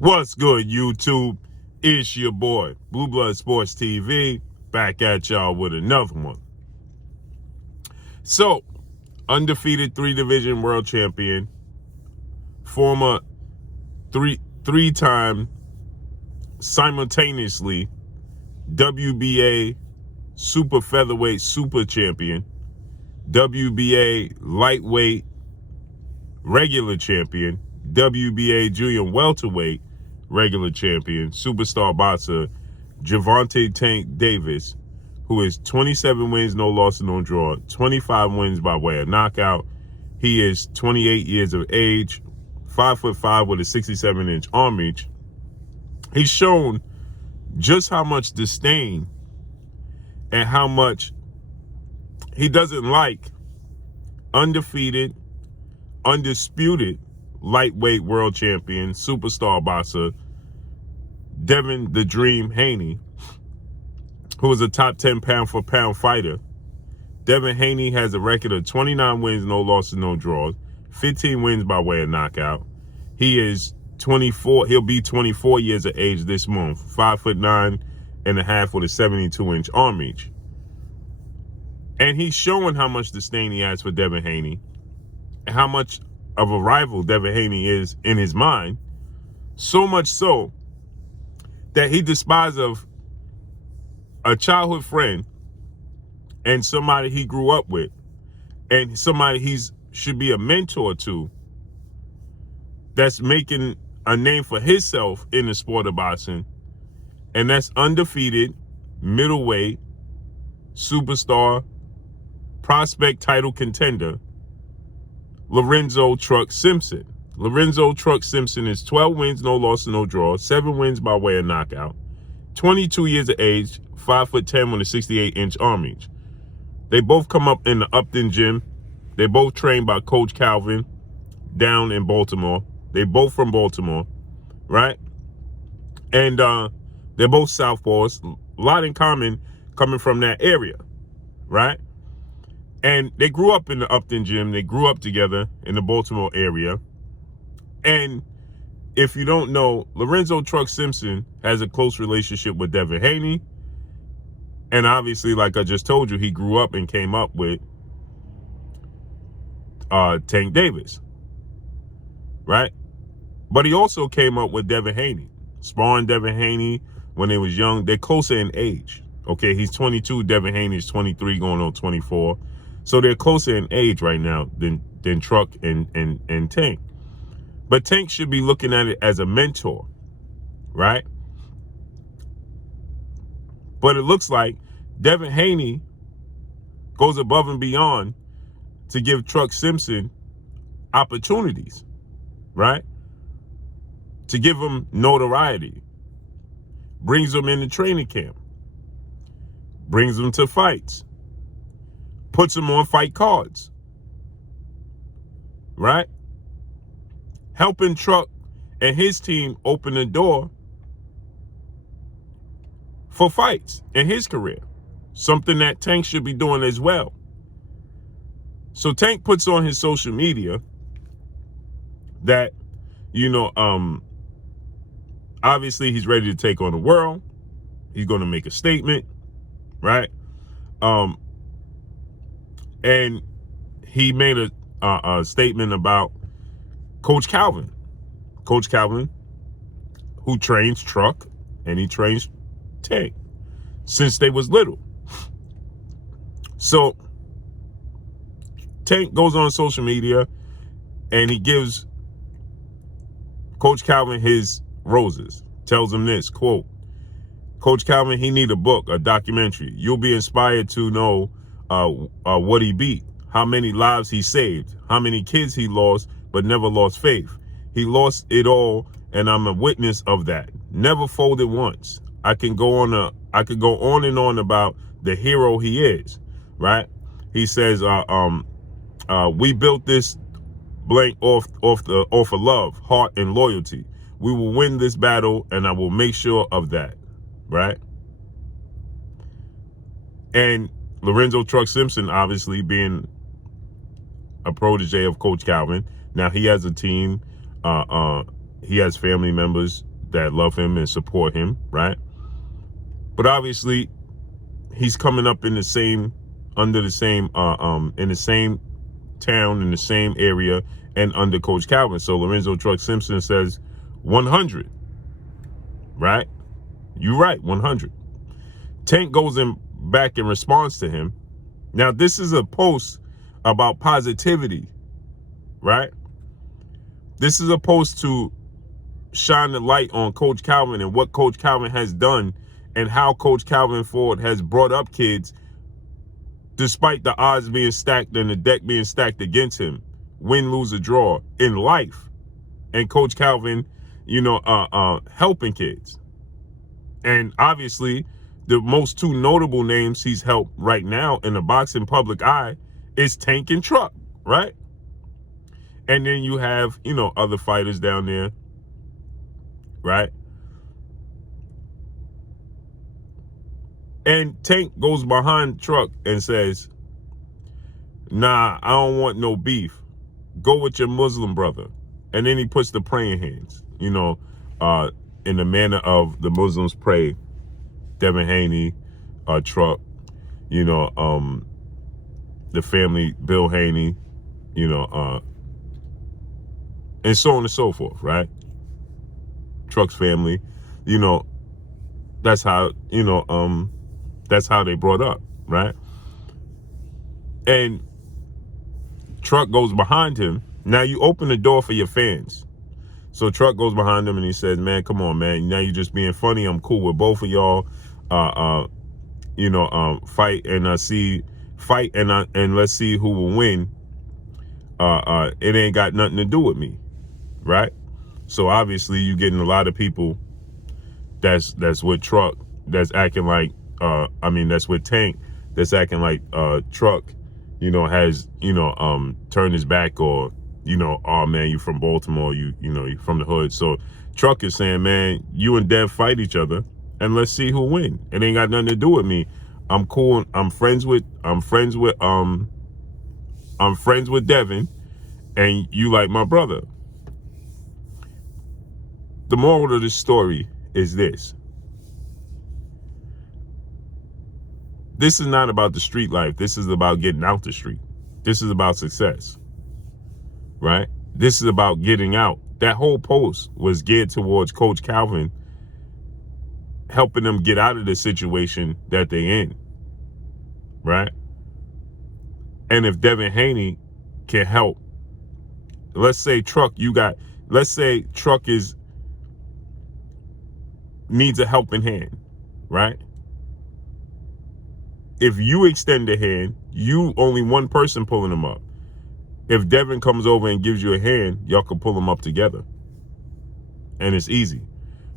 What's good, YouTube? It's your boy, Blue Blood Sports TV, back at y'all with another one. So, undefeated 3-division world champion, former three-time simultaneously WBA super featherweight super champion, WBA lightweight regular champion, WBA junior welterweight regular champion, superstar boxer Gervonta Tank Davis, who is 27 wins, no loss, no draw, 25 wins by way of knockout. He is 28 years of age, 5'5" with a 67-inch arm reach. He's shown just how much disdain and how much he doesn't like undefeated, undisputed lightweight world champion, superstar boxer Devin "The Dream" Haney, who is a top 10 pound-for-pound fighter. Devin Haney has a record of 29 wins, no losses, no draws, 15 wins by way of knockout. He is 24. He'll be 24 years of age this month, 5'9" and a half with a 72-inch arm reach. And he's showing how much disdain he has for Devin Haney and how much of a rival Devin Haney is in his mind, so much so that he despises of a childhood friend and somebody he grew up with and somebody should be a mentor to, that's making a name for himself in the sport of boxing, and that's undefeated middleweight superstar prospect title contender Lorenzo Truck Simpson. Lorenzo Truck Simpson is 12 wins, no losses, no draws, 7 wins by way of knockout, 22 years of age, 5'10" with a 68-inch arm reach. They both come up in the Upton gym. They both trained by Coach Calvin down in Baltimore. They both from Baltimore, right? And they're both southpaws. A lot in common coming from that area, right? And they grew up in the Upton gym. They grew up together in the Baltimore area. And if you don't know, Lorenzo Truck Simpson has a close relationship with Devin Haney. And obviously, like I just told you, he grew up and came up with Tank Davis, right? But he also came up with Devin Haney, sparring Devin Haney when they was young. They're closer in age. Okay, he's 22. Devin Haney is 23, going on 24. So they're closer in age right now than Truck and Tank. But Tank should be looking at it as a mentor, right? But it looks like Devin Haney goes above and beyond to give Truck Simpson opportunities, right? To give him notoriety. Brings him into training camp. Brings him to fights. Puts him on fight cards, right? Helping Truck and his team open the door for fights in his career. Something that Tank should be doing as well. So Tank puts on his social media that, obviously he's ready to take on the world. He's going to make a statement, right? And he made a statement about Coach Calvin. Coach Calvin, who trains Truck and he trains Tank since they was little. So Tank goes on social media and he gives Coach Calvin his roses. Tells him this, quote, Coach Calvin, he need a book, a documentary. You'll be inspired to know what he beat, how many lives he saved, how many kids he lost, but never lost faith. He lost it all, and I'm a witness of that. Never folded once. I could go on and on about the hero he is, right? He says, we built this blank off of love, heart, and loyalty. We will win this battle, and I will make sure of that, right? And Lorenzo Truck Simpson, obviously being a protege of Coach Calvin. Now he has a team. He has family members that love him and support him, right? But obviously, he's coming up in the same, under the same, in the same town, in the same area, and under Coach Calvin. So Lorenzo Truck Simpson says 100, right? You're right, 100. Tank goes back in response to him. Now, this is a post about positivity, right? This is a post to shine the light on Coach Calvin and what Coach Calvin has done and how Coach Calvin Ford has brought up kids despite the odds being stacked and the deck being stacked against him. Win, lose, or draw in life. And Coach Calvin, helping kids. And obviously, the most two notable names he's helped right now in the boxing public eye is Tank and Truck, right? And then you have, other fighters down there, right? And Tank goes behind Truck and says, nah, I don't want no beef. Go with your Muslim brother. And then he puts the praying hands, in the manner of the Muslims pray. Devin Haney, Truck, the family, Bill Haney, and so on and so forth, right? Truck's family, that's how, that's how they brought up, right? And Truck goes behind him. Now you open the door for your fans. So Truck goes behind him and he says, man, come on, man. Now you're just being funny. I'm cool with both of y'all. Fight and and let's see who will win. It ain't got nothing to do with me, right? So obviously you're getting a lot of people that's with Truck, that's acting like, that's with Tank, that's acting like Truck, has, turned his back, or, oh man, you from Baltimore, you from the hood. So Truck is saying, man, you and Dev fight each other and let's see who win. It ain't got nothing to do with me. I'm cool. I'm friends with Devin, and you like my brother. The moral of this story is this. This is not about the street life. This is about getting out the street. This is about success, right? This is about getting out. That whole post was geared towards Coach Calvin, helping them get out of the situation that they in, right? And if Devin Haney can help, let's say Truck needs a helping hand, right? If you extend a hand, you only one person pulling them up. If Devin comes over and gives you a hand, y'all can pull them up together. And it's easy.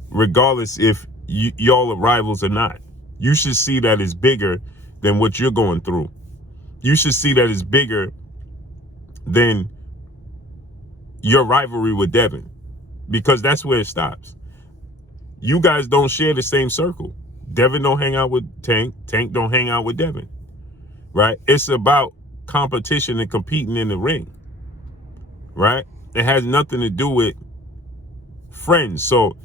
Regardless if y'all are rivals or not. You should see that it's bigger than what you're going through. You should see that it's bigger than your rivalry with Devin. Because that's where it stops. You guys don't share the same circle. Devin don't hang out with Tank. Tank don't hang out with Devin. Right? It's about competition and competing in the ring. Right? It has nothing to do with friends. So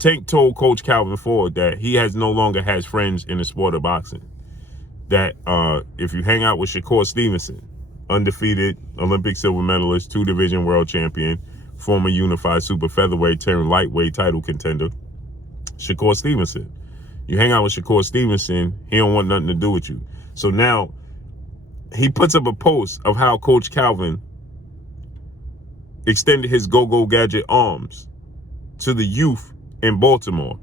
Tank told Coach Calvin Ford that he no longer has friends in the sport of boxing. That if you hang out with Shakur Stevenson, undefeated Olympic silver medalist, 2-division world champion, former unified super featherweight, turned lightweight title contender, Shakur Stevenson. You hang out with Shakur Stevenson, he don't want nothing to do with you. So now he puts up a post of how Coach Calvin extended his go-go gadget arms to the youth in Baltimore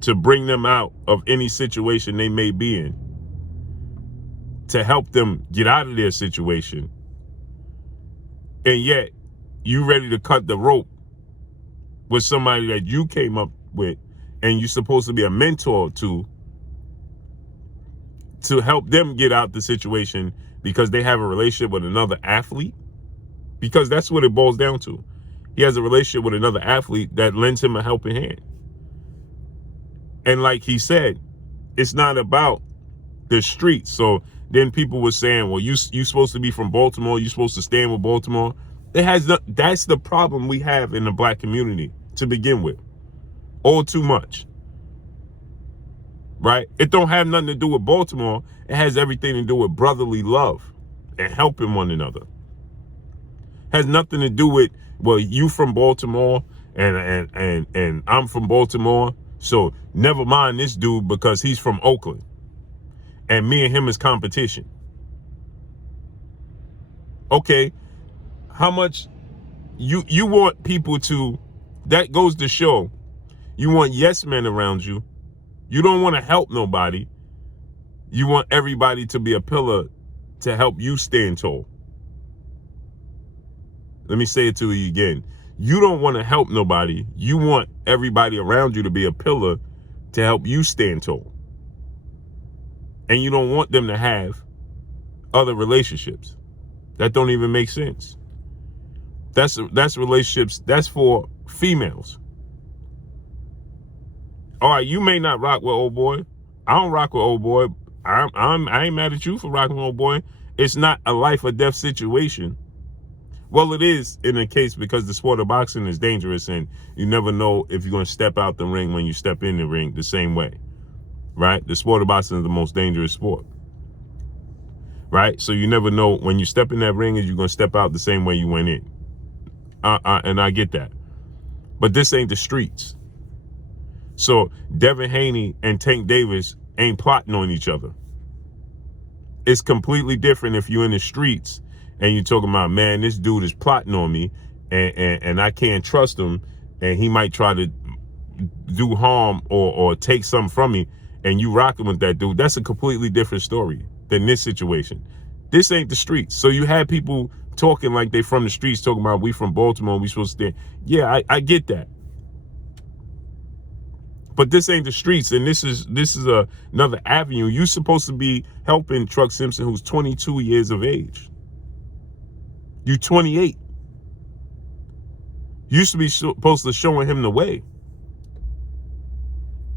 to bring them out of any situation they may be in, to help them get out of their situation. And yet you ready to cut the rope with somebody that you came up with and you're supposed to be a mentor to help them get out the situation because they have a relationship with another athlete. Because that's what it boils down to. He has a relationship with another athlete that lends him a helping hand. And like he said, it's not about the streets. So then people were saying, well, you supposed to be from Baltimore. You're supposed to stand with Baltimore. That's the problem we have in the black community. to begin with. All too much. Right? It don't have nothing to do with Baltimore. It has everything to do with brotherly love and helping one another. Has nothing to do with, well, you from Baltimore and I'm from Baltimore, so never mind this dude because he's from Oakland and me and him is competition. Okay, how much you want people to, that goes to show you want yes men around you. You don't want to help nobody. You want everybody to be a pillar to help you stand tall. Let me say it to you again. You don't want to help nobody. You want everybody around you to be a pillar to help you stand tall. And you don't want them to have other relationships. That don't even make sense. That's relationships. That's for females. All right, you may not rock with old boy. I don't rock with old boy. I ain't mad at you for rocking with old boy. It's not a life or death situation. Well, it is in a case because the sport of boxing is dangerous and you never know if you're going to step out the ring when you step in the ring the same way, right? The sport of boxing is the most dangerous sport, right? So you never know when you step in that ring if you're going to step out the same way you went in. And I get that. But this ain't the streets. So Devin Haney and Tank Davis ain't plotting on each other. It's completely different if you're in the streets and you're talking about, man, this dude is plotting on me and I can't trust him and he might try to do harm or take something from me and you rocking with that dude. That's a completely different story than this situation. This ain't the streets. So you had people talking like they from the streets, talking about we from Baltimore, we supposed to stay. Yeah, I get that. But this ain't the streets, and this is another avenue. You're supposed to be helping Truck Simpson, who's 22 years of age. You 28. You used to be supposed to showing him the way,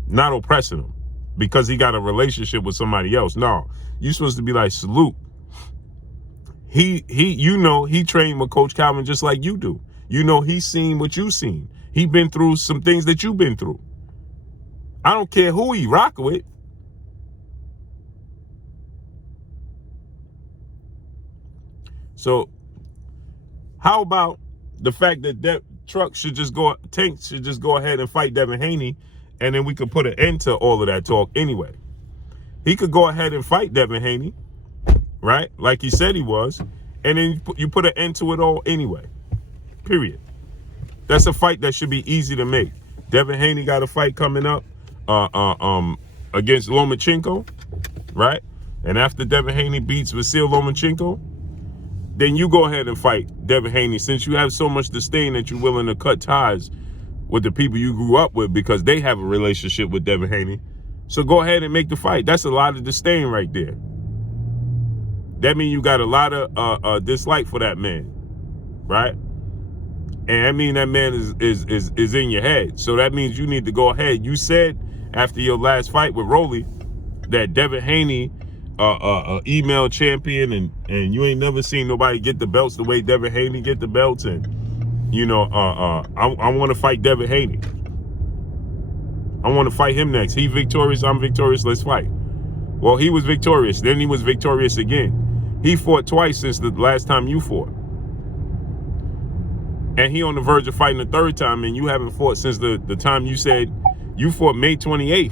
not oppressing him because he got a relationship with somebody else. No, you're supposed to be like, salute. He trained with Coach Calvin just like you do. You know, he's seen what you've seen. He been through some things that you've been through. I don't care who he rock with. So how about the fact that Tank should just go ahead and fight Devin Haney, and then we could put an end to all of that talk anyway. He could go ahead and fight Devin Haney, right? Like he said he was, and then you put an end to it all anyway. Period. That's a fight that should be easy to make. Devin Haney got a fight coming up against Lomachenko, right? And after Devin Haney beats Vasil Lomachenko, then you go ahead and fight Devin Haney, since you have so much disdain that you're willing to cut ties with the people you grew up with because they have a relationship with Devin Haney. So go ahead and make the fight. That's a lot of disdain right there. That means you got a lot of dislike for that man, right? And I mean that man is in your head. So that means you need to go ahead. You said after your last fight with Rolly that Devin Haney, email champion, and you ain't never seen nobody get the belts the way Devin Haney get the belts. And you know, I want to fight Devin Haney. I want to fight him next. He victorious, I'm victorious. Let's fight. Well, he was victorious. Then he was victorious again. He fought twice since the last time you fought. And he on the verge of fighting the third time, and you haven't fought since the time you said you fought May 28th.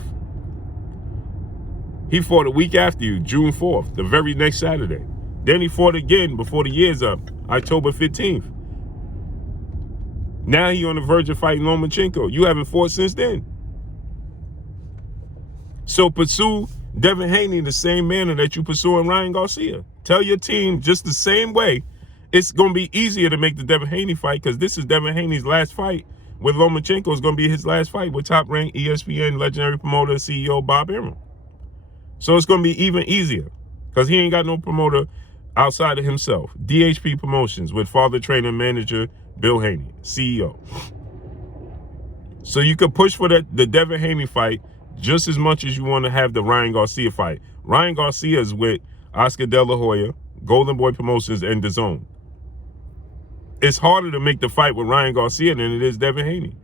He fought a week after you, June 4th, the very next Saturday. Then he fought again before the year's up, October 15th. Now he on the verge of fighting Lomachenko. You haven't fought since then. So pursue Devin Haney the same manner that you pursuing Ryan Garcia. Tell your team just the same way. It's going to be easier to make the Devin Haney fight because this is Devin Haney's last fight with Lomachenko. Is going to be his last fight with top-ranked ESPN legendary promoter CEO Bob Arum. So it's going to be even easier because he ain't got no promoter outside of himself. DHP Promotions with father trainer manager Bill Haney, CEO. So you could push for the Devin Haney fight just as much as you want to have the Ryan Garcia fight. Ryan Garcia is with Oscar De La Hoya, Golden Boy Promotions, and DAZN. It's harder to make the fight with Ryan Garcia than it is Devin Haney.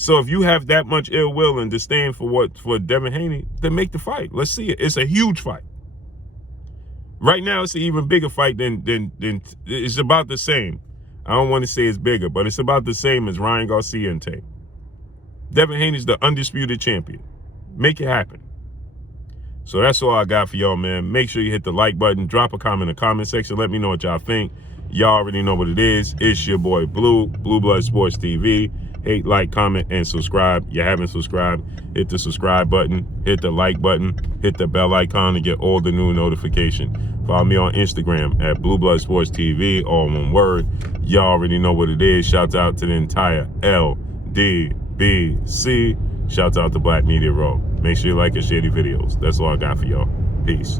So if you have that much ill will and disdain for Devin Haney, then make the fight. Let's see it. It's a huge fight. Right now, it's an even bigger fight than it's about the same. I don't want to say it's bigger, but it's about the same as Ryan Garcia and Tank. Devin Haney's the undisputed champion. Make it happen. So that's all I got for y'all, man. Make sure you hit the like button. Drop a comment in the comment section. Let me know what y'all think. Y'all already know what it is. It's your boy Blue Blood Sports TV. Hate, like, comment, and subscribe. You haven't subscribed, hit the subscribe button, hit the like button, hit the bell icon to get all the new notifications. Follow me on Instagram at Blue Blood Sports TV, all one word. Y'all already know what it is. Shouts out to the entire LDBC. Shouts out to Black Media Row. Make sure you like and share the videos. That's all I got for y'all. Peace.